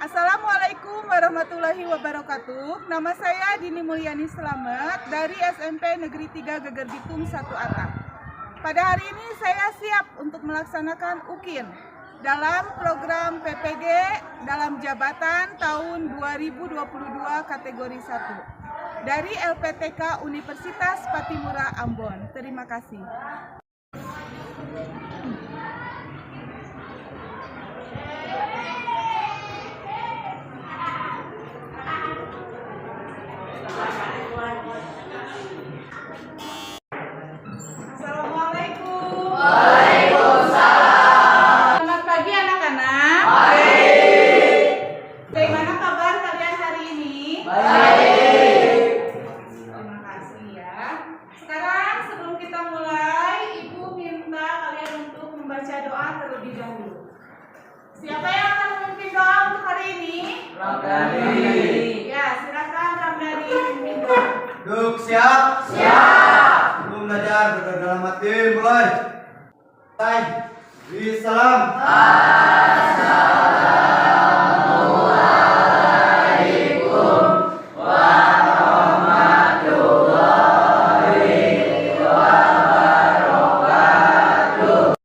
Assalamualaikum warahmatullahi wabarakatuh. Nama saya Dini Mulyani Slamet dari SMP Negeri 3 Geger Bitung 1 Atap. Pada hari ini saya siap untuk melaksanakan UKIN dalam program PPG dalam jabatan tahun 2022 kategori 1 dari LPTK Universitas Patimura Ambon. Terima kasih. Assalamualaikum. Waalaikumsalam. Selamat pagi anak-anak. Baik. Bagaimana kabar kalian hari ini? Baik. Terima kasih ya. Sekarang sebelum kita mulai, Ibu minta kalian untuk membaca doa terlebih dahulu. Siapa yang akan memimpin doa untuk hari ini? Ramdhani. Ya, silakan Ramdhani memimpin doa. Duduk siap. Siap. Sebelum belajar berdoa dalam hati mulai. Salam. Assalamualaikum warahmatullahi wabarakatuh.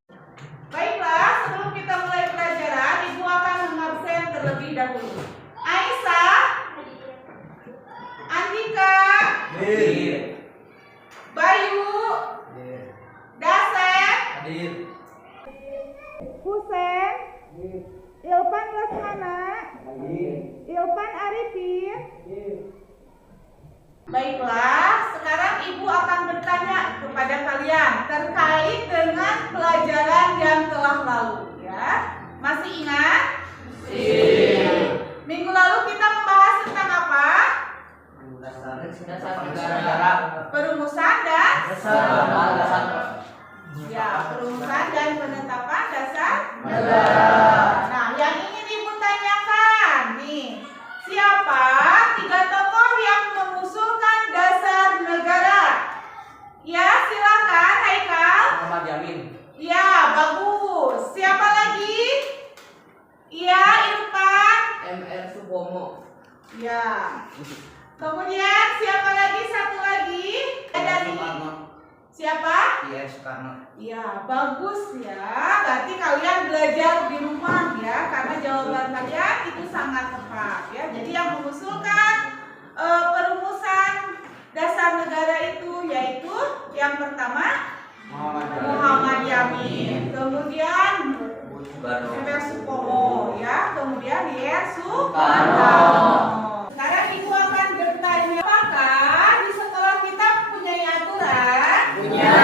Baiklah, sebelum kita mulai pelajaran, Ibu akan mengabsen terlebih dahulu. Aisyah, Andika, Hadir. Bayu, Dasep, Hadir. Husen, Ilpan Lesmana, Hadir. Ilpan Arifin. Baiklah, sekarang Ibu akan bertanya kepada kalian terkait dengan pelajaran yang telah lalu, ya. Masih ingat? Minggu lalu kita membahas tentang apa? Dasar negara. Perumusan dan Dasar ya, perumusan dan penetapan dasar negara. Nah, yang ingin Ibu tanyakan nih, siapa 3 tokoh yang mengusulkan dasar negara? Ya, silakan Haikal. Muhammad Yamin. Ya, bagus. Siapa lagi? Ya, Irfan. MR Subomo. Ya. Kemudian siapa lagi? Satu lagi. Dari siapa? Iya, Soekarno. Ya, bagus ya. Berarti kalian belajar di rumah ya, karena jawaban kalian itu sangat tepat ya. Jadi yang mengusulkan perumusan dasar negara itu yaitu yang pertama Muhammad Yamin, kemudian MR Supomo ya, kemudian Soekarno. Sekarang Ibu akan bertanya, apakah di sekolah kita mempunyai aturan? Punya.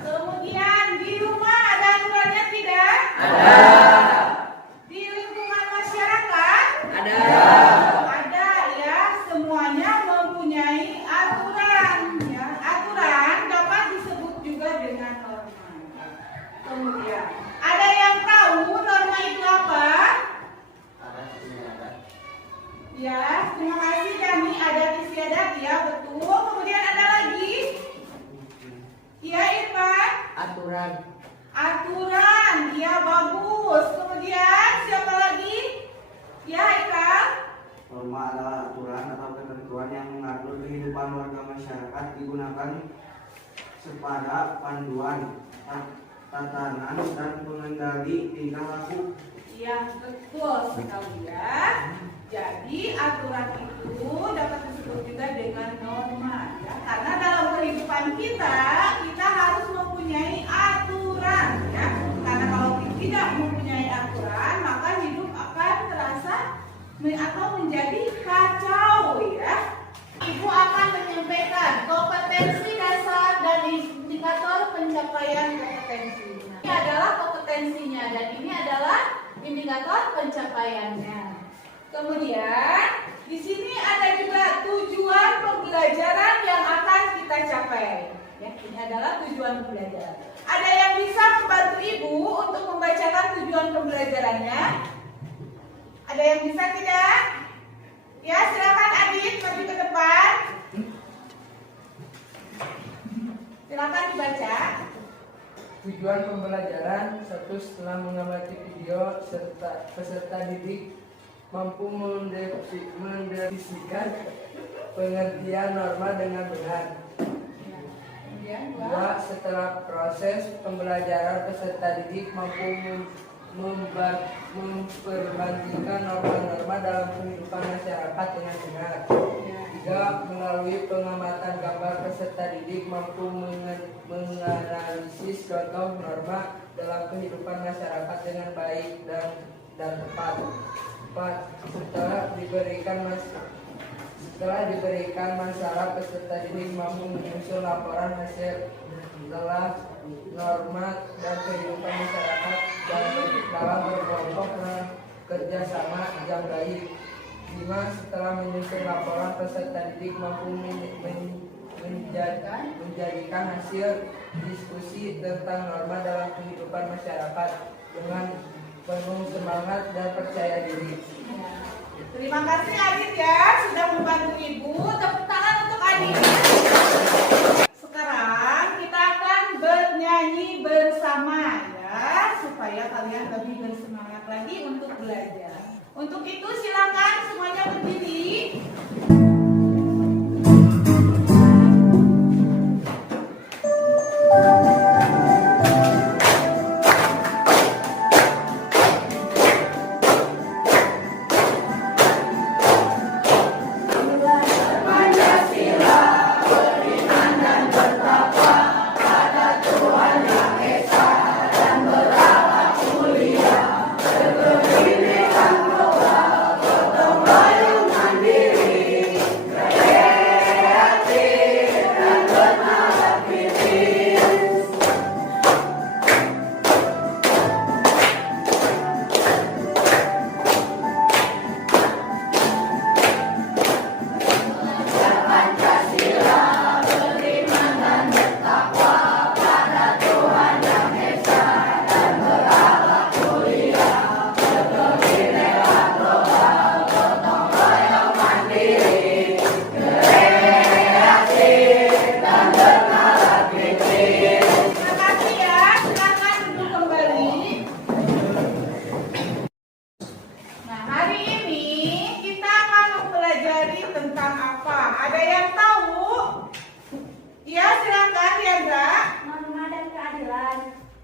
Kemudian di rumah ada aturannya tidak? Ada. Di lingkungan masyarakat? Ada. Ada ya, semuanya mempunyai aturan ya. Aturan dapat disebut juga dengan norma. Kemudian ada yang tahu norma itu apa? Ya, terima kasih Dani. Adat istiadat ya, betul. Kemudian ada lagi? Ya, Irfan. Aturan. Aturan, ya bagus. Kemudian siapa lagi? Ya, Ikal. Norma adalah aturan atau ketentuan yang mengatur kehidupan warga masyarakat digunakan sepada panduan, tatanan, dan pengendali tingkah laku. Ya, betul sekali ya. Jadi aturan itu dapat disebut juga dengan norma ya. Karena dalam kehidupan kita harus mempunyai aturan ya. Karena kalau tidak mempunyai aturan, maka hidup akan terasa atau menjadi kacau ya. Ibu akan menyampaikan kompetensi dasar dan indikator pencapaian kompetensi. Ini adalah kompetensinya dan ini adalah indikator pencapaiannya. Kemudian di sini ada juga tujuan pembelajaran yang akan kita capai. Ya, ini adalah tujuan pembelajaran. Ada yang bisa membantu Ibu untuk membacakan tujuan pembelajarannya? Ada yang bisa tidak? Ya, silakan Adit maju ke depan. Silakan dibaca. Tujuan pembelajaran: 1. Setelah mengamati video serta peserta didik mampu mendefinisikan pengertian norma dengan benar. Kemudian Dua, setelah proses pembelajaran peserta didik mampu memperbandingkan norma-norma dalam kehidupan masyarakat dengan benar. Tiga, melalui pengamatan gambar peserta didik mampu menganalisis contoh norma dalam kehidupan masyarakat dengan baik dan tepat. Empat, setelah diberikan masalah, peserta didik mampu menyusun laporan hasil telah norma dan kehidupan masyarakat dan dalam berkelompok kerjasama yang baik. 5. Setelah menyusun laporan, peserta didik mampu menjadikan hasil diskusi tentang norma dalam kehidupan masyarakat dengan penuh semangat dan percaya diri. terima kasih Adit ya sudah membantu Ibu. Tepuk tangan untuk Adit. Sekarang kita akan bernyanyi bersama ya supaya kalian lebih bersemangat lagi untuk belajar. Untuk itu silakan semuanya berdiri.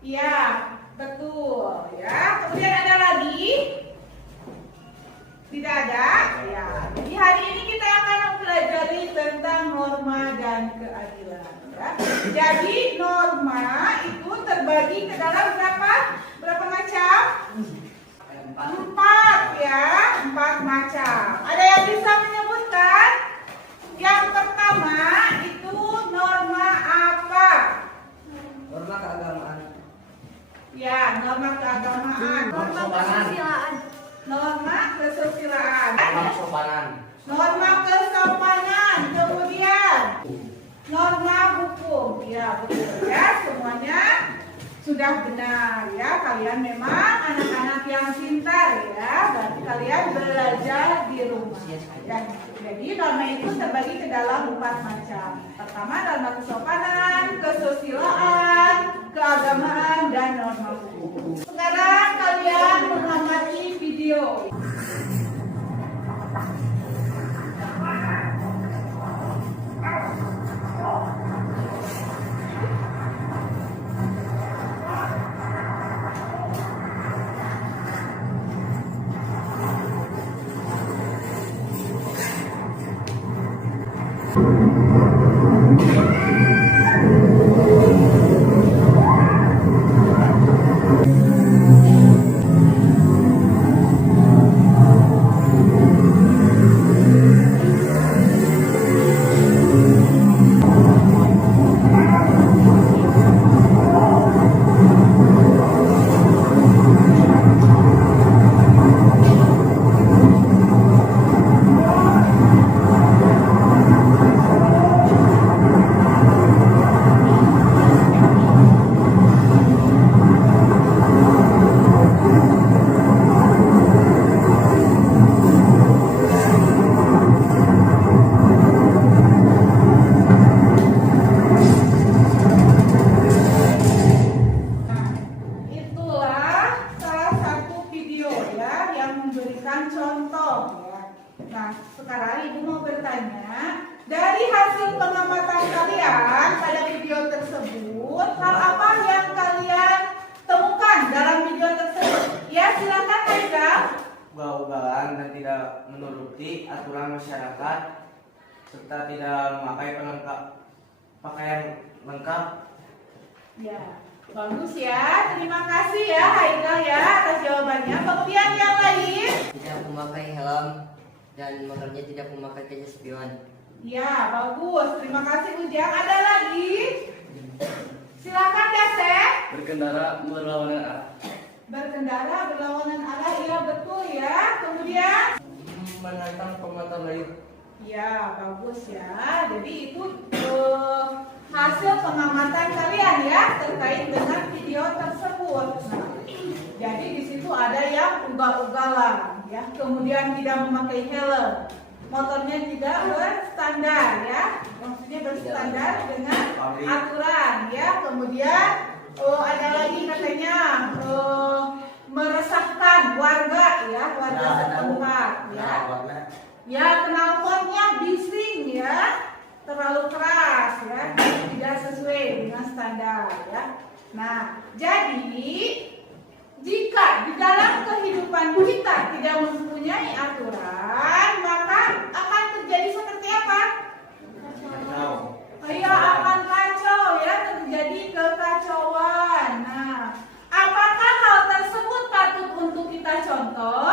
Iya, betul ya. Kemudian ada lagi? Tidak ada? Ya. Jadi hari ini kita akan mempelajari tentang norma dan keadilan ya. Jadi norma itu terbagi ke dalam berapa macam? 4 ya, 4 macam. Ada yang bisa menyebutkan? Yang pertama itu norma apa? Norma keagamaan. Ya, norma keagamaan. Norma kesusilaan. Norma kesusilaan. Norma kesopanan. Norma kesopanan. Kemudian norma hukum. Ya, betul ya. Semuanya sudah benar ya. Kalian memang anak-anak yang pintar ya. Berarti kalian belajar di rumah. Ya. Jadi norma itu terbagi ke dalam 4 macam. Pertama norma kesopanan, kesusilaan, keagamaan, dan norma hukum. Sekarang kalian mengamati video. dengan contoh ya. Nah, sekarang Ibu mau bertanya, dari hasil pengamatan kalian pada video tersebut, hal apa yang kalian temukan dalam video tersebut? Ya, silakan Haikal. Ugal-ugalan dan tidak menuruti aturan masyarakat serta tidak memakai pakaian lengkap. Ya, bagus ya. Terima kasih ya Haikal ya atas jawabannya. Kemudian yang lain? Tidak memakai helm dan motornya tidak memakai kaca spion. Ya, bagus. Terima kasih Ujang. Ada lagi? Silakan Dasep. Berkendara berlawanan arah. Berkendara berlawanan arah, iya betul ya. Kemudian? Menantang pemotor lain. Ya, bagus ya. Jadi itu hasil pengamatan kalian ya terkait dengan video tersebut. Nah, jadi di situ ada yang ugal-ugalan ya, kemudian tidak memakai helm, motornya tidak berstandar ya, maksudnya berstandar dengan aturan ya. Kemudian ada lagi katanya meresahkan warga ya, warga setempat ya. Ya, knalpotnya bising ya, terlalu keras ya, tidak sesuai dengan standar ya. Nah, jadi jika di dalam kehidupan kita tidak mempunyai aturan, maka akan terjadi seperti apa? Ya, akan kacau ya, terjadi kekacauan. Nah, apakah hal tersebut patut untuk kita contoh?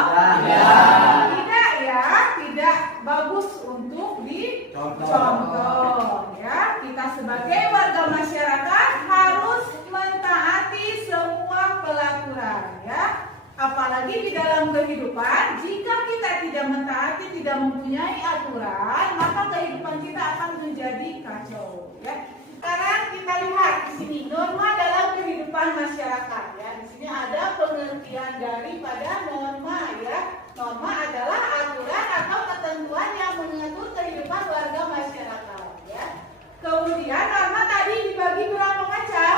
Tidak ya, tidak bagus untuk dicontoh ya. Kita sebagai warga masyarakat harus mentaati semua pelaturan ya. Apalagi di dalam kehidupan, jika kita tidak mentaati, tidak mempunyai aturan, maka kehidupan kita akan menjadi kacau ya. Sekarang kita lihat di sini norma dalam kehidupan masyarakat ya. Di sini ada pengertian daripada norma ya. Norma adalah aturan atau ketentuan yang mengatur kehidupan warga masyarakat ya. Kemudian norma tadi dibagi berapa macam?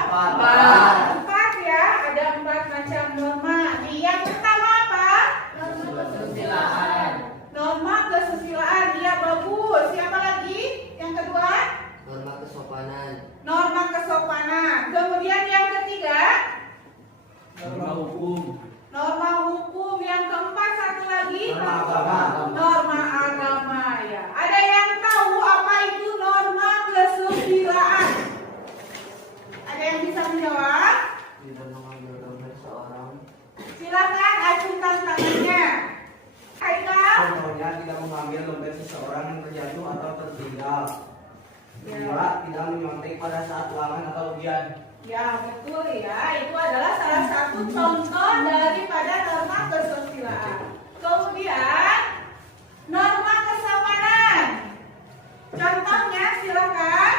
4 ya. Ada 4 macam norma. Yang pertama apa? Kesusilaan. Norma kesusilaan. Ya, bagus. Siapa lagi? Yang kedua? Norma kesopanan. Norma kesopanan. Kemudian yang ketiga? Norma hukum. Norma hukum. Yang keempat satu lagi? Norma agama. Norma agama ya. Ada yang tahu apa itu norma kesusilaan? Ada yang bisa menjawab? Tidak mengambil gambar seorang. Silakan acungkan tangannya. Haikal? Contohnya tidak mengambil dompet seseorang yang terjatuh atau tertinggal. Ya. Kedua, tidak menyontek pada saat ulangan atau ujian. Ya, betul ya. Itu adalah salah satu contoh daripada norma kesusilaan. Kemudian norma kesopanan. Contohnya silakan.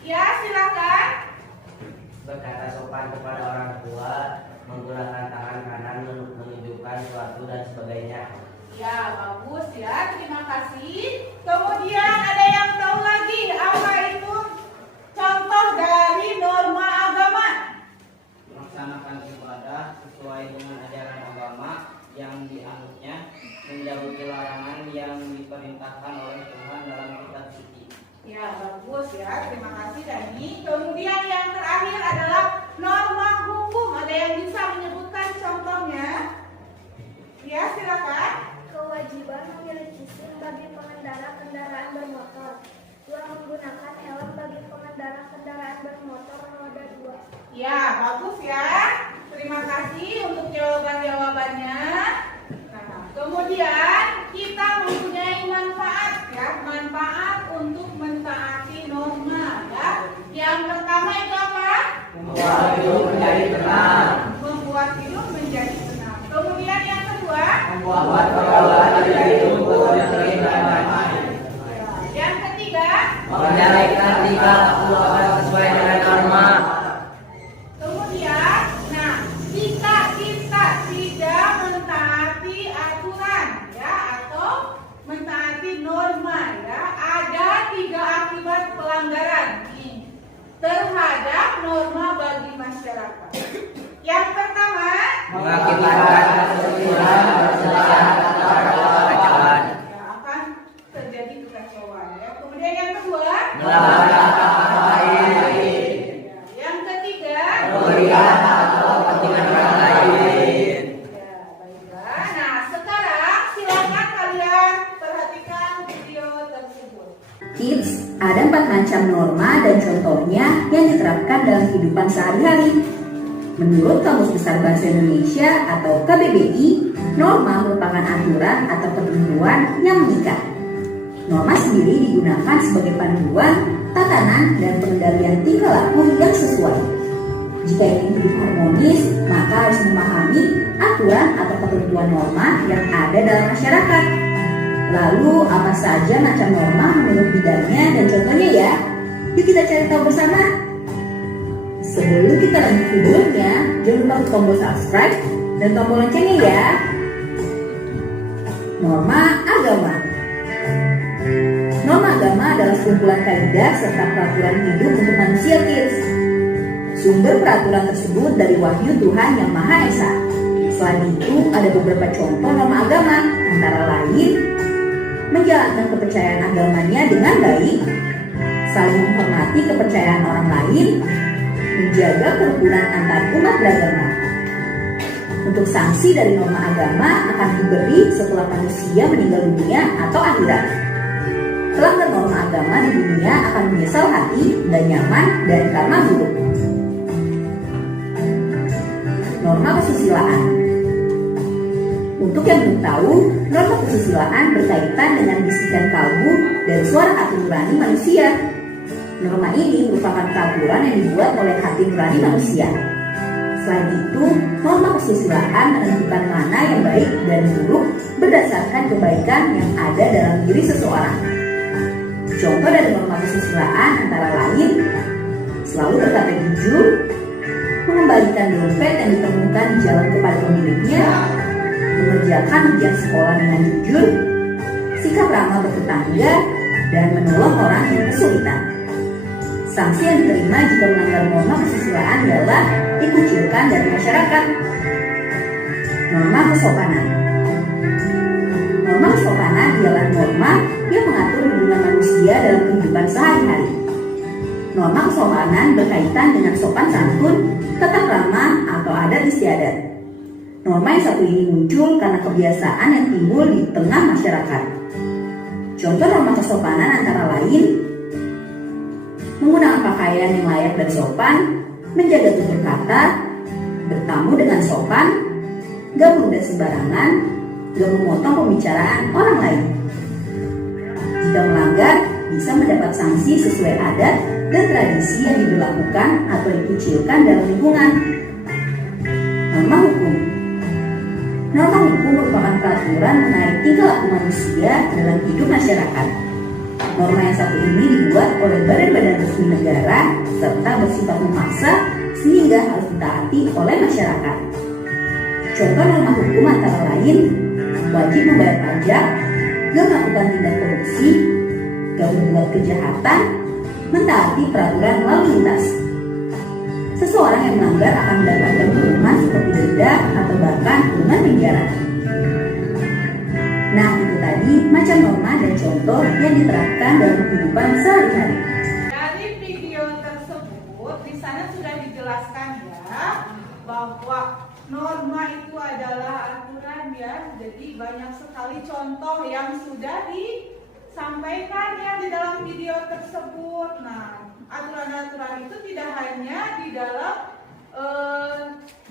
Ya, silakan. Berkata sopan kepada orang tua, menggunakan tangan kanan untuk menunjukkan sesuatu dan sebagainya. Ya, bagus ya. Terima kasih. Kemudian ada yang tahu lagi apa itu contoh dari norma agama? Melaksanakan ibadah sesuai dengan ajaran agama yang dianutnya, menjauhi larangan yang diperintahkan oleh Tuhan dalam kitab suci. Ya, bagus ya. Terima kasih Dani. Kemudian yang terakhir adalah norma hukum. Ada yang bisa menyebutkan contohnya? Ya, silakan. Kewajiban memiliki SIM bagi pengendara kendaraan bermotor. 2. Menggunakan helm bagi pengendara kendaraan bermotor roda 2. Ya, bagus ya. Terima kasih untuk jawaban-jawabannya. Nah, kemudian kita mempunyai manfaat ya, manfaat untuk mentaati norma ya. Yang pertama itu apa? Membuat hidup menjadi tenang. Membuat hidup menjadi tenang. Kemudian yang kedua? Membuat pergaulan menjadi rukun dan damai. Yang ketiga? Menjalankan tingkah laku sesuai dengan norma. Kemudian, nah, jika kita tidak mentaati aturan ya atau mentaati norma ya, ada 3 akibat pelanggaran terhadap norma bagi masyarakat. Yang pertama, Mengakibatkan kesulitan Kids, ada 4 macam norma dan contohnya yang diterapkan dalam kehidupan sehari-hari. Menurut Kamus Besar Bahasa Indonesia atau KBBI, norma merupakan aturan atau ketentuan yang mengikat. Norma sendiri digunakan sebagai panduan, tatanan, dan pengendalian tingkah laku yang sesuai. Jika ingin hidup harmonis, maka harus memahami aturan atau ketentuan norma yang ada dalam masyarakat. Lalu, apa saja macam norma menurut bidangnya dan contohnya ya? Yuk kita cari tahu bersama. Sebelum kita lanjut videonya, jangan lupa tombol subscribe dan tombol loncengnya ya. Norma agama. Norma agama adalah sekumpulan kaidah serta peraturan hidup untuk manusia, kids. Sumber peraturan tersebut dari wahyu Tuhan Yang Maha Esa. Selain itu, ada beberapa contoh norma agama, antara lain menjalankan kepercayaan agamanya dengan baik, saling menghormati kepercayaan orang lain, menjaga kerukunan antar umat beragama. Untuk sanksi dari norma agama akan diberi setelah manusia meninggal dunia atau akhirat. Pelanggar norma agama di dunia akan menyesal hati, gak nyaman, dan karma buruk. Norma kesusilaan. Untuk yang belum tahu, norma kesusilaan berkaitan dengan bisikan kalbu dan suara hati nurani manusia. Norma ini merupakan peraturan yang dibuat oleh hati nurani manusia. Selain itu, norma kesusilaan menentukan mana yang baik dan buruk berdasarkan kebaikan yang ada dalam diri seseorang. Contoh dari norma kesusilaan antara lain, selalu berkata jujur, mengembalikan dompet yang ditemukan di jalan kepada pemiliknya, mengerjakan ujian sekolah dengan jujur, sikap ramah bertetangga, dan menolong orang yang kesulitan. Sanksi yang diterima jika melanggar norma kesusilaan adalah dikucilkan dari masyarakat. Norma kesopanan. Norma kesopanan ialah norma yang mengatur hubungan manusia dalam kehidupan sehari-hari. Norma kesopanan berkaitan dengan sopan santun, tata krama, atau adat istiadat. Norma yang satu ini muncul karena kebiasaan yang timbul di tengah masyarakat. Contoh norma kesopanan antara lain menggunakan pakaian yang layak dan sopan, menjaga tutur kata, bertamu dengan sopan, gak meludah sembarangan, gak memotong pembicaraan orang lain. Jika melanggar, bisa mendapat sanksi sesuai adat dan tradisi yang diberlakukan atau dikucilkan dalam lingkungan. Norma hukum. Norma hukum merupakan peraturan mengenai tingkah laku manusia dalam hidup masyarakat. Norma yang satu ini dibuat oleh badan-badan resmi negara serta bersifat memaksa sehingga harus ditaati oleh masyarakat. Contoh norma hukum antara lain wajib membayar pajak, gak melakukan tindak korupsi, gak berbuat kejahatan, mentaati peraturan lalu lintas. Seseorang yang melanggar akan mendapatkan hukuman seperti denda atau bahkan kurungan penjara. Nah, itu tadi macam norma dan contoh yang diterapkan dalam kehidupan sehari-hari. Dari video tersebut, di sana sudah dijelaskan ya bahwa norma itu adalah aturan ya. Jadi banyak sekali contoh yang sudah disampaikan ya di dalam video tersebut. Nah, aturan-aturan itu tidak hanya di dalam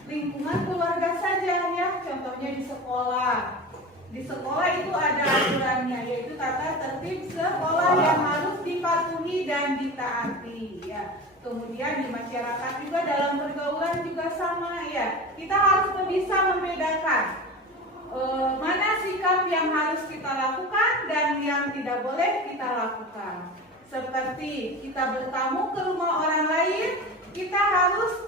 lingkungan keluarga saja ya. Contohnya di sekolah. Di sekolah itu ada aturannya, yaitu tata tertib sekolah yang harus dipatuhi dan ditaati ya. Kemudian di masyarakat juga dalam pergaulan juga sama ya. Kita harus bisa membedakan mana sikap yang harus kita lakukan dan yang tidak boleh kita lakukan. Seperti kita bertamu ke rumah orang lain, kita harus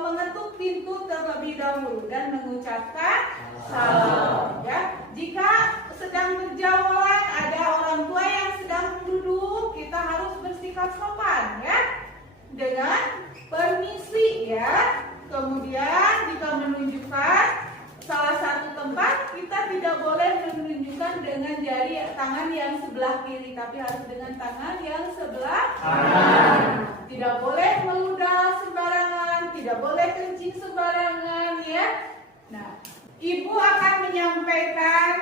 mengetuk pintu terlebih dahulu dan mengucapkan salam ya. Jika sedang berjauhan ada orang tua yang sedang duduk, kita harus bersikap sopan ya dengan permisi ya. Kemudian jika menunjukkan salah satu tempat, kita tidak boleh menunjukkan dengan jari tangan yang sebelah kiri, tapi harus dengan tangan yang sebelah kanan. Tidak boleh meludah sembarangan, tidak boleh kencing sembarangan ya. Nah, ibu akan menyampaikan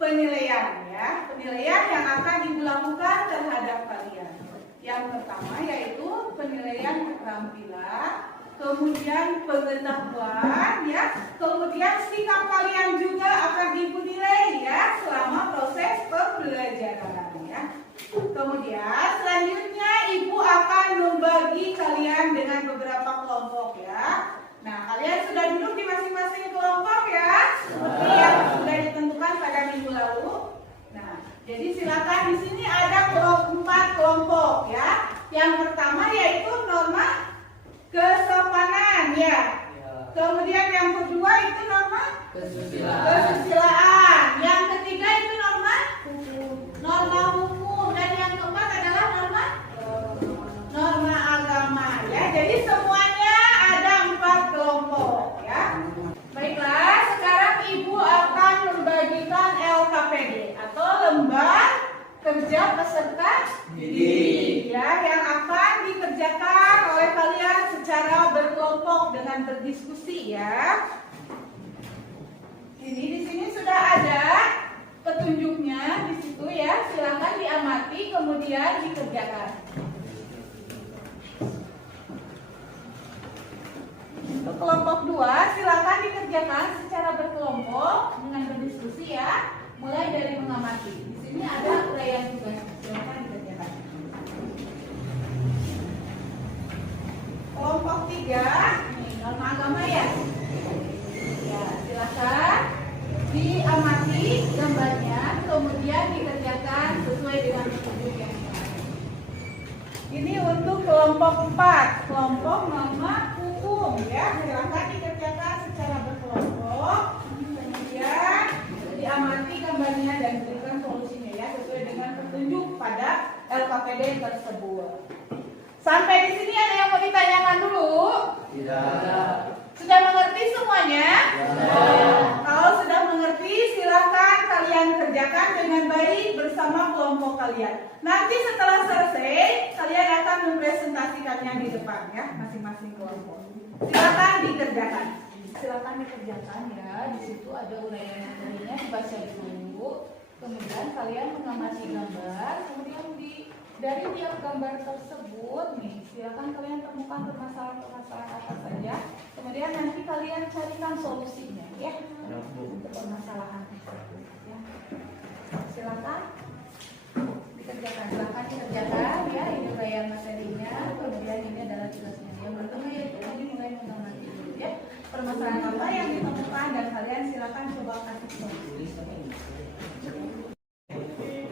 penilaian ya, penilaian yang akan dilakukan terhadap kalian. Yang pertama yaitu penilaian keterampilan, kemudian pengetahuan ya, kemudian sikap kalian juga akan dinilai ya selama proses pembelajaran ya. Kemudian selanjutnya ibu akan membagi kalian dengan beberapa kelompok ya. Nah, kalian sudah duduk di masing-masing kelompok ya, seperti yang sudah ditentukan pada minggu lalu. Nah, jadi silakan di sini ada 4 kelompok ya. Yang pertama yaitu norma kesopanan ya. Kemudian yang kedua itu norma kesusilaan. Yang ketiga itu norma hukum. Dan yang keempat adalah norma agama ya. Jadi semuanya ada 4 kelompok ya. Baiklah, sekarang ibu akan membagikan LKPD atau lembar kerja peserta didik ya, yang akan dikerjakan oleh kalian secara berkelompok dengan berdiskusi ya. Ini di sini sudah ada petunjuknya di situ ya. Silakan diamati kemudian dikerjakan. Untuk kelompok 2 silakan dikerjakan secara berkelompok dengan berdiskusi ya. Mulai dari mengamati. Di sini ada uraian tugas. Silakan dikerjakan. Kelompok 3, nih norma agama ya. Ya, silakan diamati gambarnya, kemudian dikerjakan sesuai dengan petunjuk yang ada. Ini untuk kelompok 4, kelompok norma hukum ya. Silakan dikerjakan secara berkelompok, kemudian diamati gambarnya dan berikan solusinya ya sesuai dengan petunjuk pada LKPD tersebut. Sampai di sini ada yang mau ditanyakan dulu? Tidak. Sudah mengerti semuanya? Kalau sudah mengerti, silakan kalian kerjakan dengan baik bersama kelompok kalian. Nanti setelah selesai, kalian akan mempresentasikannya di depan ya, masing-masing kelompok. Silakan dikerjakan. Silakan dikerjakan ya. Di situ ada uraian materinya, dibaca dulu. Kemudian kalian mengamati gambar, kemudian dari tiap gambar tersebut nih, silakan kalian temukan permasalahan-permasalahan apa saja. Kemudian nanti kalian carikan solusinya ya untuk permasalahan tersebut ya. Silakan dikerjakan ya. Ini uraian materinya, kemudian ini adalah tugasnya. Yang pertama yaitu ini mulai mengamati dulu ya permasalahan apa yang ditemukan dan kalian silakan coba kasih solusi.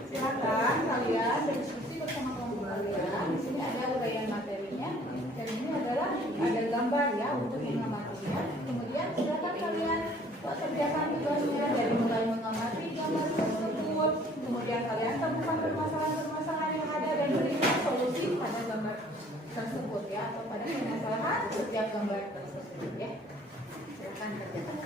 Silakan kalian berdiskusi bersama kelompok kalian. Di sini ada uraian materinya dan ini adalah ada gambar ya untuk mengamatinya. Kemudian silakan kalian kerjakan tugasnya dari mulai mengamati gambar tersebut. Kemudian kalian temukan permasalahan-permasalahan yang ada dan berikan solusi pada gambar tersebut ya, atau pada permasalahan setiap gambar tersebut ya. Silakan kerjakan.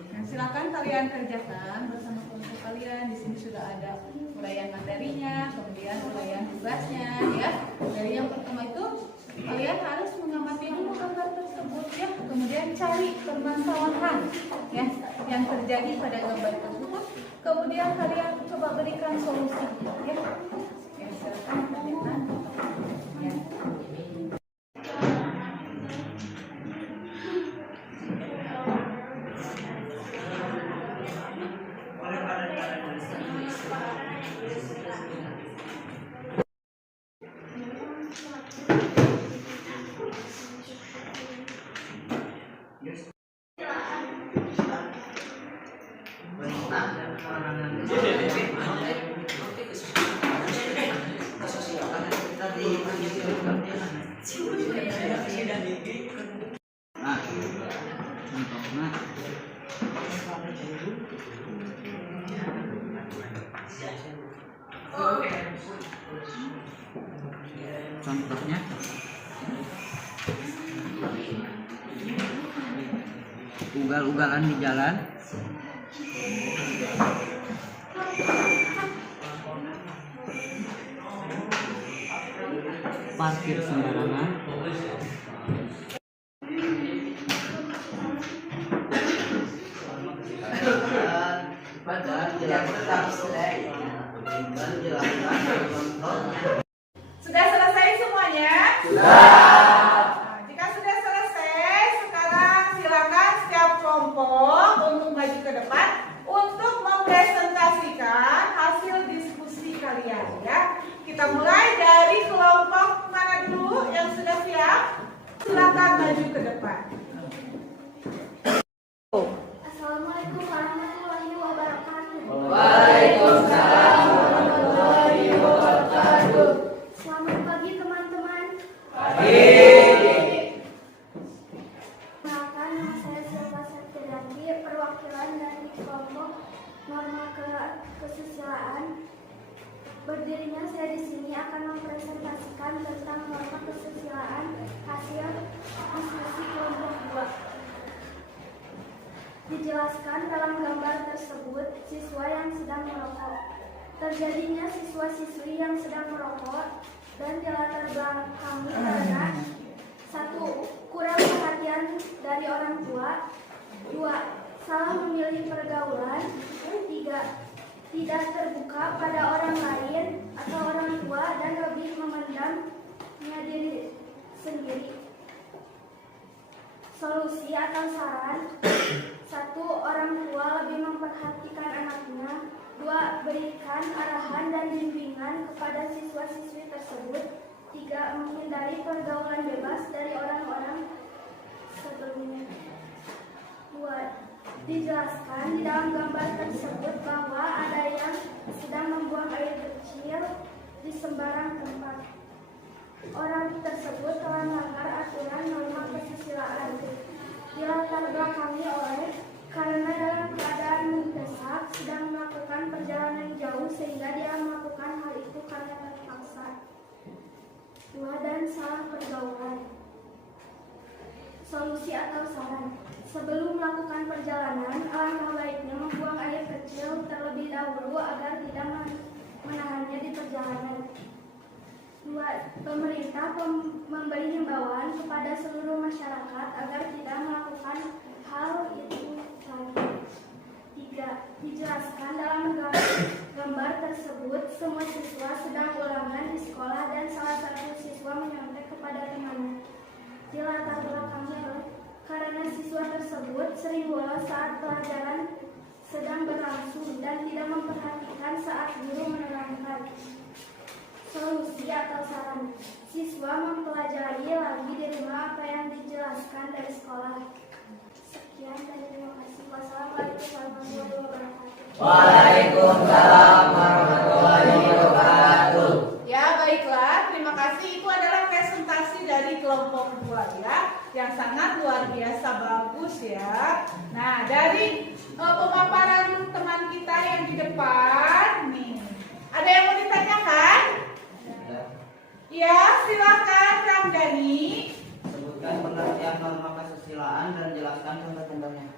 Nah, silakan kalian kerjakan bersama kelompok kalian. Di sini sudah ada uraian materinya, kemudian uraian tugasnya ya. Dari yang pertama itu kalian harus mengamati dulu gambar tersebut ya, kemudian cari permasalahan ya yang terjadi pada gambar tersebut. Kemudian kalian coba berikan solusi ya. Ya, silakan kerjakan ya. Contohnya ugal-ugalan di jalan, parkir sembarangan, Sudah selesai semuanya? Nah, jika sudah selesai, sekarang silakan setiap kelompok untuk maju ke depan untuk mempresentasikan hasil diskusi kalian ya. Kita mulai dari kelompok mana dulu yang sudah siap? Silakan maju ke depan. Assalamualaikum warahmatullahi wabarakatuh. Waalaikumsalam warahmatullahi wabarakatuh. Selamat pagi teman-teman. Perkenalkan, nama saya Silva Septianti, perwakilan dari kelompok norma kesusilaan. Berdirinya saya di sini akan mempresentasikan tentang norma kesusilaan hasil diskusi kelompok 2. Dijelaskan dalam gambar tersebut siswa yang sedang merokok. Terjadinya siswa-siswi yang sedang merokok dan dilatar belakangi karena 1. Kurang perhatian dari orang tua. 2. Salah memilih pergaulan. 3. Tidak terbuka pada orang lain atau orang tua dan lebih memendamnya diri sendiri. Solusi atau saran: 1. Orang tua lebih memperhatikan anaknya. 2. Berikan arahan dan bimbingan kepada siswa-siswi tersebut. 3. Menghindari pergaulan bebas dari orang-orang sebelumnya. 2. Dijelaskan di dalam gambar tersebut bahwa ada yang sedang membuang air kecil di sembarang tempat. Orang tersebut telah melanggar aturan norma kesusilaan. Dilatar belakangi oleh karena dalam keadaan mendesak sedang melakukan perjalanan jauh sehingga dia melakukan hal itu karena terpaksa. 2. Dan salah pergaulan. Solusi atau saran: sebelum melakukan perjalanan, alangkah baiknya membuang air kecil terlebih dahulu agar tidak menahannya di perjalanan. 2. Pemerintah memberi himbauan kepada seluruh masyarakat agar tidak melakukan hal itu lagi. 3. Dijelaskan dalam gambar tersebut semua siswa sedang ulangan di sekolah dan salah satu siswa menyontek kepada temannya. Dilatar belakangi karena siswa tersebut sering bolos saat pelajaran sedang berlangsung dan tidak memperhatikan saat guru menerangkan. Solusi atau saran: siswa mempelajari lagi di rumah apa yang dijelaskan dari sekolah. Sekian dan terima kasih. Wassalamualaikum warahmatullahi wabarakatuh. Waalaikumsalam warahmatullahi wabarakatuh. Ya baiklah, terima kasih. Itu adalah presentasi dari kelompok 2 ya, yang sangat luar biasa bagus ya. Nah, dari pemaparan teman kita yang di depan nih, ada yang mau ditanyakan? Ya, silakan Kang Dani. Sebutkan pengertian norma kesusilaan dan jelaskan contoh-contohnya.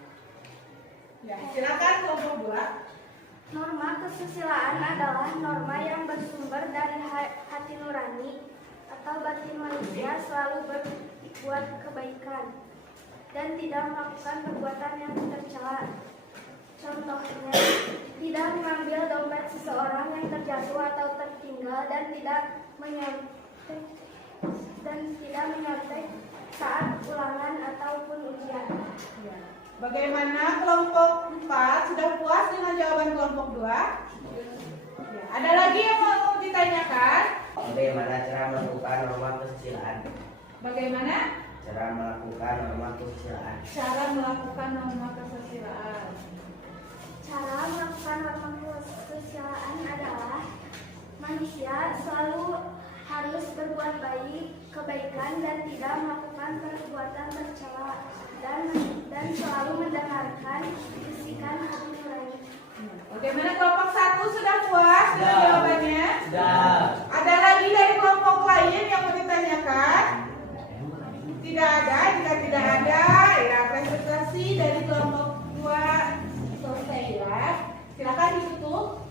Ya, silakan kelompok 2. Norma kesusilaan adalah norma yang bersumber dari hati nurani atau batin manusia selalu berbuat kebaikan dan tidak melakukan perbuatan yang tercela. Contohnya, tidak mengambil dompet seseorang yang terjatuh atau tertinggal dan tidak menyontek saat ulangan ataupun ujian. Ya. Bagaimana kelompok 4? Sudah puas dengan jawaban kelompok 2? Ya. Ada lagi yang mau ditanyakan? Bagaimana cara melakukan norma kesusilaan? Bagaimana? Cara melakukan norma kesusilaan. Cara melakukan norma kesusilaan. Cara melakukan norma kesusilaan adalah manusia selalu harus berbuat baik, kebaikan dan tidak melakukan perbuatan tercela dan selalu mendengarkan bisikan hati nurani. Bagaimana kelompok 1 sudah puas dengan jawabannya? Sudah. Ada lagi dari kelompok lain yang mau ditanyakan? Tidak ada. Jika tidak ada, ya presentasi dari kelompok 2 selesai ya. Silakan ditutup.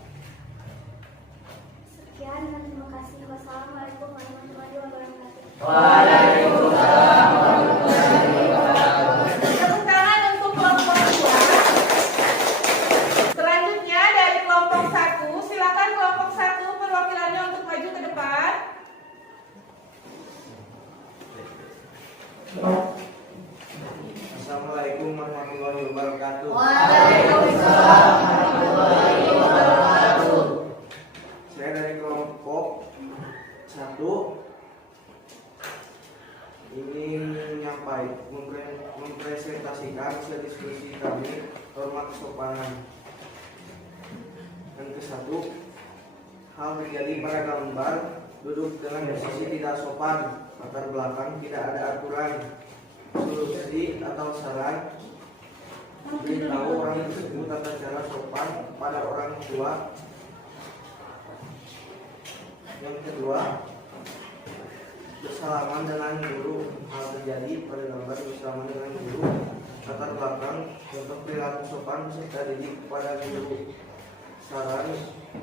Sekian dan terima kasih. Wassalamualaikum warahmatullahi wabarakatuh. Waalaikumsalam warahmatullahi wabarakatuh. Tepuk tangan untuk kelompok 2. Selanjutnya kesopanan. Yang ke-1, hal terjadi pada gambar duduk dengan posisi tidak sopan, latar belakang tidak ada aturan, solusi atau saran, beritahu orang tersebut tata cara sopan pada orang tua. Yang kedua, bersalaman dengan guru, hal terjadi pada gambar bersalaman dengan guru, latar belakang untuk perilaku sopan serta didik kepada guru, saran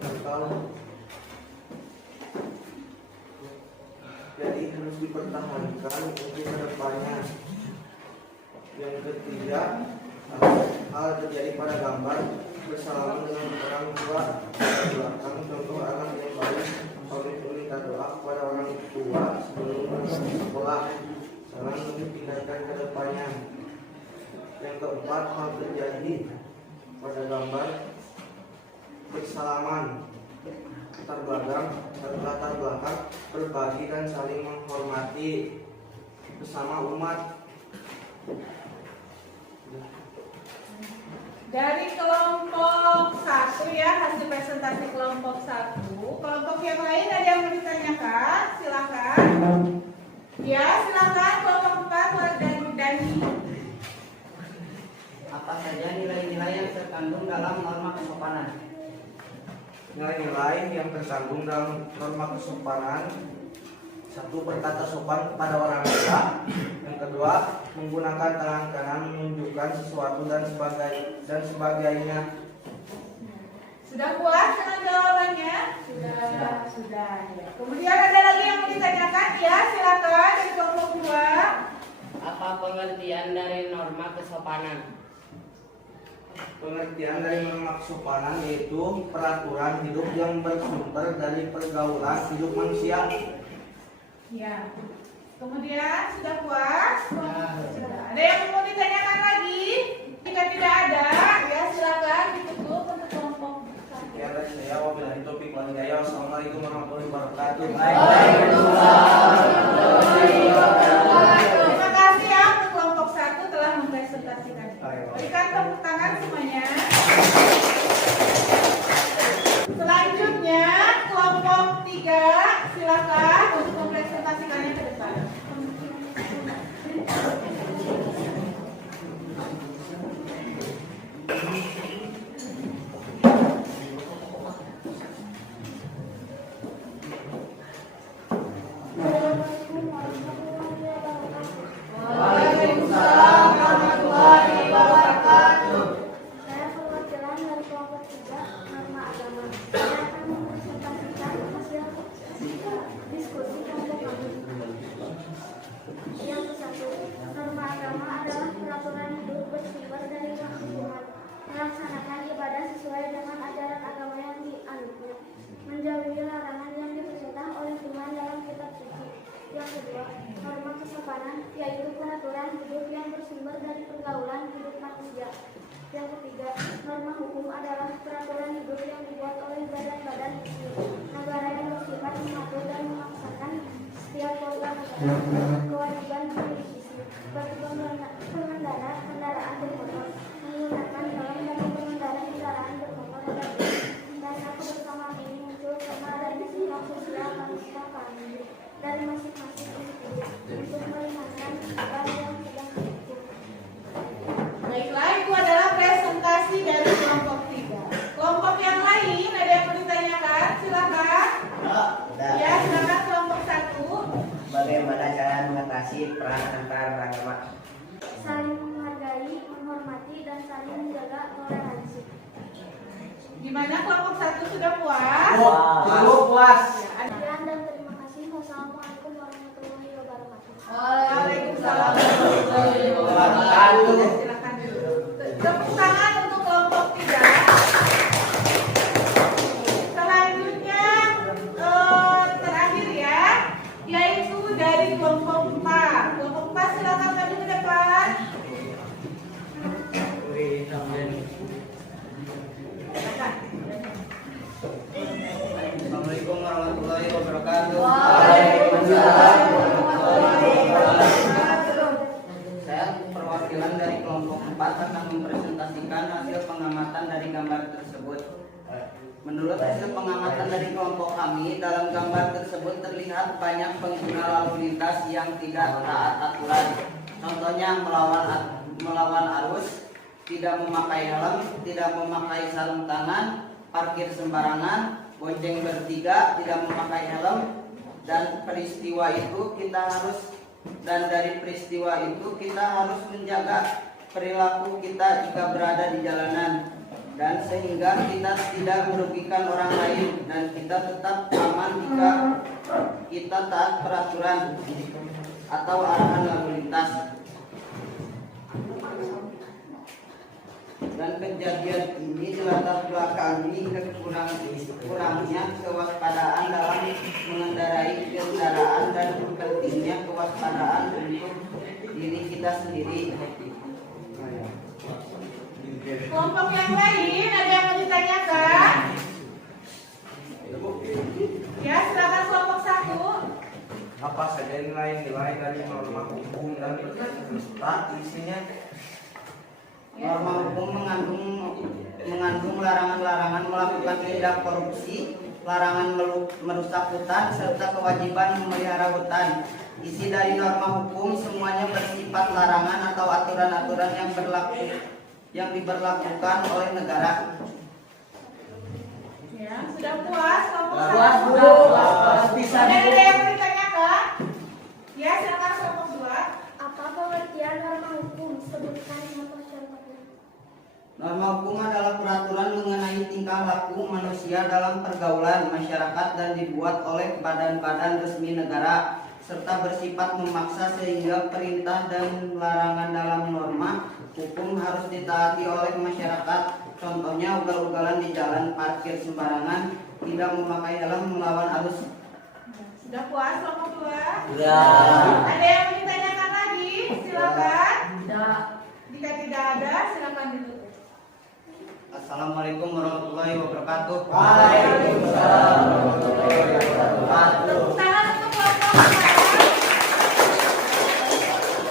atau jadi harus dipertahankan untuk kedepannya. Yang ketiga, hal terjadi pada gambar bersalaman dengan orang tua, latar belakang contoh anak yang baik, pamit meminta doa kepada orang tua sebelum berangkat sekolah, saran untuk ditingkatkan ke depannya. Yang keempat, hal terjadi pada gambar bersalaman, latar belakang berbagi dan saling menghormati bersama umat. Dari kelompok 1 ya, hasil presentasi kelompok 1. Kelompok yang lain ada yang mau ditanyakan? Silakan. Ya, silakan kelompok 4 dan Dani. Apa saja nilai-nilai yang terkandung dalam norma kesopanan? Nilai-nilai yang terkandung dalam norma kesopanan: 1. Berkata sopan kepada orang tua. Yang kedua, menggunakan tangan kanan menunjukkan sesuatu dan sebagainya. Sudah puas dengan jawabannya? Sudah. Ya. Kemudian ada lagi yang mau ditanyakan? Ya, silakan dari kelompok 2. Apa pengertian dari norma kesopanan? Pengertian dari norma kesopanan yaitu peraturan hidup yang bersumber dari pergaulan hidup manusia. Ya. Kemudian sudah puas? Sudah. Ada yang mau ditanyakan lagi? Jika tidak ada, ya silakan ditutup untuk kelompok 1. Ya, dari saya wabillahi taufiq wal hidayah. Wassalamualaikum warahmatullahi wabarakatuh. Terima kasih ya untuk kelompok 1 telah mempresentasikan. Berikan tepuk tangan semuanya. Selanjutnya kelompok 3 silakan untuk mempresentasikannya ke depan. Waalaikumsalam warahmatullahi wabarakatuh. Saya perwakilan dari kelompok 3 norma agama. Saya akan mempresentasikan hasil diskusi kelompok kami. Yang ke-1, norma agama adalah peraturan hidup bersumber dari Tuhan, melaksanakan ibadah sesuai dengan ajaran agama yang dianutnya, menjauhi larangan yang diperintah oleh Tuhan dalam kitab suci. Yang kedua, norma kesopanan yaitu peraturan hidup yang bersumber dari pergaulan hidup manusia. Yang ketiga, norma hukum adalah peraturan hidup yang dibuat oleh badan-badan negara yang bersifat mengatur dan memaksakan setiap warga negara kewajiban berjurisdiksi seperti pengendara kendaraan bermotor, menggunakan helm bagi pengendara kendaraan bermotor roda 2. Rasa kebersamaan ini muncul karena adanya sifat sosial manusia kami dari masing-masing individu untuk meringankan beban yang sedang dihukum. Baiklah, itu adalah presentasi dari kelompok 3. Kelompok yang lain ada yang mau ditanyakan? Silakan. Ya, silakan kelompok 1. Bagaimana cara mengatasi perang antar agama? Saling menghargai, menghormati, dan saling menjaga toleransi. Gimana kelompok 1 sudah puas? Puas. Sekian dan terima kasih. Wassalamualaikum warahmatullahi wabarakatuh. Waalaikumsalam warahmatullahi wabarakatuh. Silakan dulu. Tepuk tangan untuk kelompok 3. Selanjutnya terakhir ya, yaitu dari kelompok 4. Kelompok 4 silakan maju ke depan. Assalamualaikum warahmatullahi wabarakatuh. Saya perwakilan dari kelompok 4 akan mempresentasikan hasil pengambilan tersebut. Menurut hasil pengamatan dari kelompok kami, dalam gambar tersebut terlihat banyak pengguna lalu lintas yang tidak taat aturan. Contohnya melawan arus, tidak memakai helm, tidak memakai sarung tangan, parkir sembarangan, bonceng bertiga, tidak memakai helm, dan dari peristiwa itu kita harus menjaga perilaku kita jika berada di jalanan, dan sehingga kita tidak merugikan orang lain dan kita tetap aman jika kita taat peraturan atau arahan lalu lintas. Dan kejadian ini dilatar belakangi kurangnya kewaspadaan dalam mengendarai kendaraan dan pentingnya kewaspadaan untuk diri kita sendiri. Kelompok yang lain ada yang mau ditanyakan? Ya, silakan kelompok 1. Apa saja nilai-nilai dari norma hukum dan isinya? Norma hukum mengandung larangan-larangan melakukan tindak korupsi, larangan merusak hutan, serta kewajiban memelihara hutan. Isi dari norma hukum semuanya bersifat larangan atau aturan-aturan yang diberlakukan oleh negara. Ya, sudah puas kelompok 1? Puas, Bu. Bisa, Bu. Ada yang mau ditanyakan? Ya, silakan kelompok 2. Apa pengertian norma hukum? Sebutkan contoh contohnya. Norma hukum adalah peraturan mengenai tingkah laku manusia dalam pergaulan masyarakat dan dibuat oleh badan-badan resmi negara, serta bersifat memaksa sehingga perintah dan larangan dalam norma hukum harus ditaati oleh masyarakat. Contohnya ugal-ugalan di jalan, parkir sembarangan, tidak memakai helm, melawan arus. Sudah puas kelompok 2? Ya. Ada yang mau ditanyakan lagi? Silakan. Tidak. Jika tidak ada, silakan ditutup. Assalamualaikum warahmatullahi wabarakatuh. Waalaikumsalam warahmatullahi wabarakatuh. Tepuk tangan untuk kelompok 2.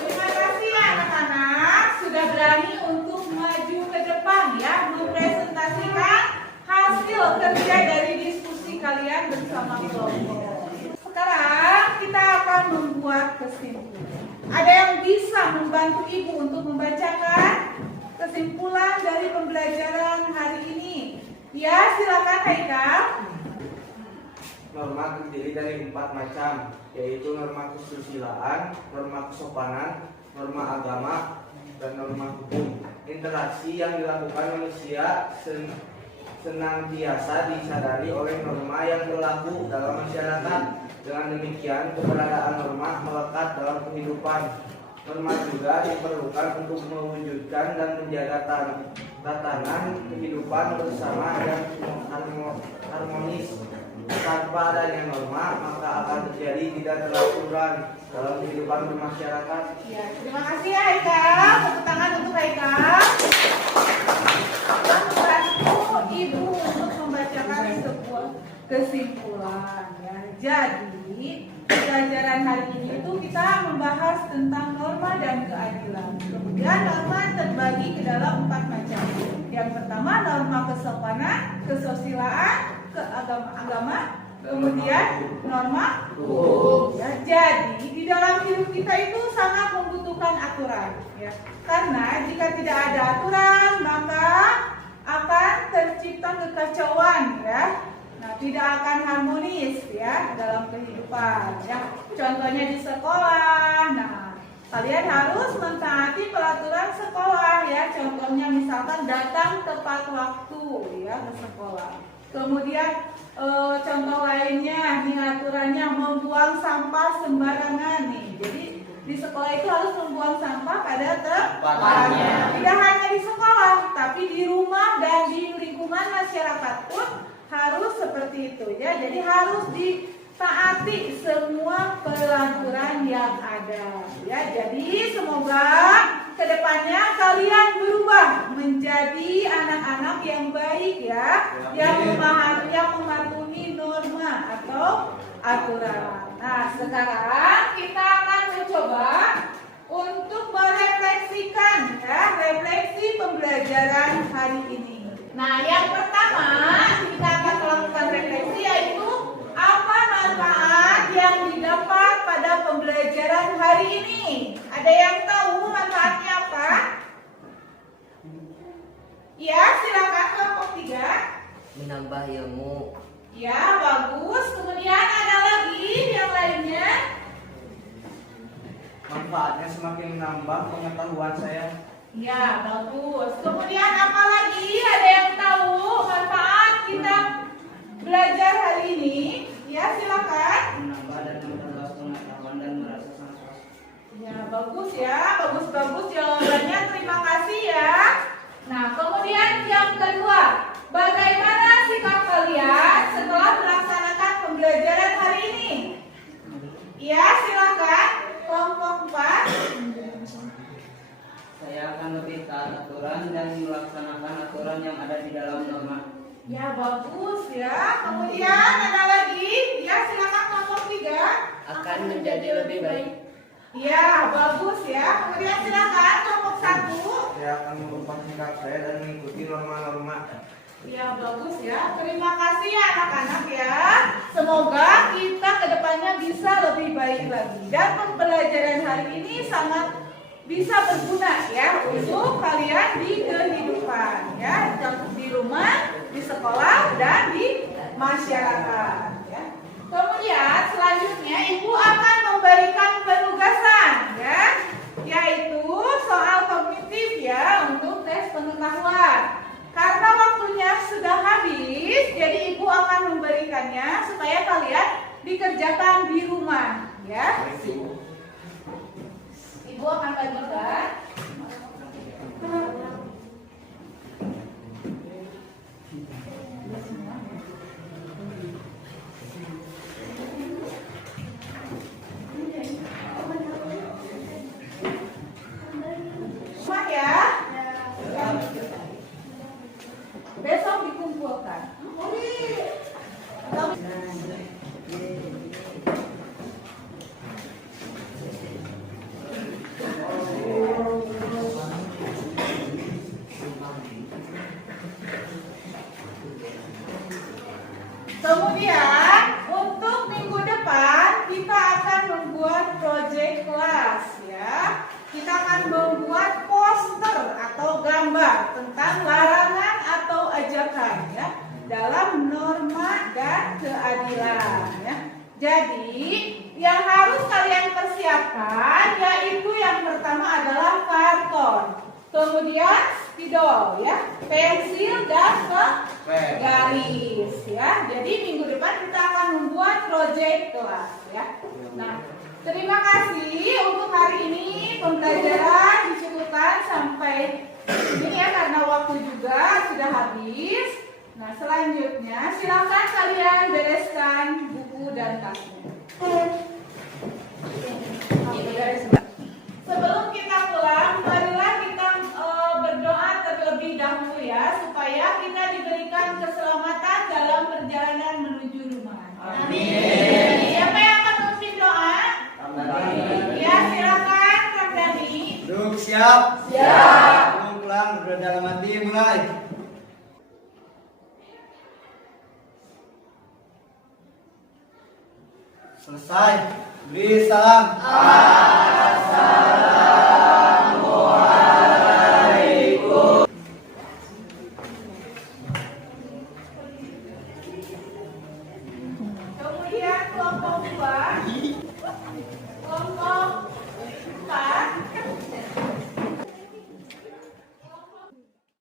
Terima kasih ya anak-anak sudah berani untuk maju ke depan ya, mempresentasikan hasil kerja dari diskusi kalian bersama kelompok. Sekarang kita akan membuat kesimpulan. Ada yang bisa membantu ibu untuk membacakan kesimpulan dari pembelajaran hari ini? Ya, silakan Haikal. Norma terdiri dari 4 macam, yaitu norma kesusilaan, norma kesopanan, norma agama, dan norma hukum. Interaksi yang dilakukan manusia senantiasa disadari oleh norma yang berlaku dalam masyarakat. Dengan demikian, keberadaan norma melekat dalam kehidupan. Norma juga diperlukan untuk mewujudkan dan menjaga tatanan kehidupan bersama yang harmonis. Tanpa adanya norma, maka akan terjadi ketidakteraturan dalam kehidupan bermasyarakat. Ya, terima kasih ya Haikal. Tepuk tangan untuk Haikal. Dan membantu ibu untuk membacakan sebuah kesimpulan. Ya, jadi pelajaran hari ini itu kita membahas tentang norma dan keadilan. Kemudian norma terbagi ke dalam 4 macam. Yang pertama norma kesopanan, kesusilaan, keagama, kemudian norma hukum. Ya, jadi di dalam hidup kita itu sangat membutuhkan aturan. Ya, karena jika tidak ada aturan maka akan tercipta kekacauan. Ya. Nah, tidak akan harmonis ya dalam kehidupan ya. Contohnya di sekolah. Nah, kalian harus mentaati peraturan sekolah ya. Contohnya misalkan datang tepat waktu ya ke sekolah. Kemudian contoh lainnya nih aturannya membuang sampah sembarangan nih. Jadi di sekolah itu harus membuang sampah pada tempatnya. Tidak hanya di sekolah, tapi di rumah dan di lingkungan masyarakat pun harus seperti itu ya. Jadi harus ditaati semua peraturan yang ada ya. Jadi semoga kedepannya kalian berubah menjadi anak-anak yang baik ya, yang mematuhi norma atau aturan. Nah, sekarang kita akan mencoba untuk merefleksikan ya, refleksi pembelajaran hari ini. Nah, yang pertama kita akan melakukan refleksi, yaitu apa manfaat yang didapat pada pembelajaran hari ini. Ada yang tahu manfaatnya apa? Ya, silakan kelompok 3. Menambah ilmu. Ya, bagus. Kemudian ada lagi yang lainnya. Manfaatnya semakin menambah pengetahuan saya. Ya, bagus. Kemudian apa lagi? Ada yang tahu manfaat kita belajar hari ini? Ya, silakan. Menambah dan memperluas pengetahuan dan merasa sangat puas. Ya, bagus ya. Bagus-bagus jawabannya. Terima kasih ya. Nah, kemudian yang kedua, bagaimana sikap kalian setelah melaksanakan pembelajaran hari ini? Ya, silakan. Kelompok 4. Saya akan lebih taat aturan dan melaksanakan aturan yang ada di dalam norma. Ya, bagus ya. Kemudian ada lagi. Ya, silakan kelompok 3. Akan menjadi lebih baik. Ya, bagus ya. Kemudian silakan kelompok 1. Saya akan merubah sikap saya dan mengikuti norma-norma. Ya, bagus ya. Terima kasih ya anak-anak ya. Semoga kita kedepannya bisa lebih baik lagi. Dan pembelajaran hari ini sangat bisa berguna ya untuk kalian di kehidupan ya, di rumah, di sekolah, dan di masyarakat ya. Kemudian selanjutnya Ibu akan memberikan penugasan ya, yaitu soal kognitif ya untuk tes pengetahuan. Karena waktunya sudah habis, jadi Ibu akan memberikannya supaya kalian dikerjakan di rumah ya. Ibu akan bagikan. Semua ya. Besok dikumpulkan. Kemudian untuk minggu depan kita akan membuat project kelas ya. Kita akan membuat poster atau gambar tentang larangan atau ajakan ya dalam norma dan keadilan ya. Jadi yang harus kalian persiapkan yaitu yang pertama adalah karton, kemudian spidol ya, pensil dan garis ya. Jadi minggu depan kita akan membuat project kelas ya. Nah, terima kasih untuk hari ini pembelajaran dicukupkan sampai ini ya karena waktu juga sudah habis. Nah, selanjutnya silakan kalian bereskan buku dan tasnya. Sebelum kita pulang, marilah kita berdoa terlebih dahulu ya supaya kita diberikan keselamatan dalam perjalanan menuju rumah. Amin. Siapa yang akan memimpin doa? Ya, silakan Kak Dani. Duduk siap. Siap. Pulang berdoa dalam hati mulai. Selesai. Beri salam.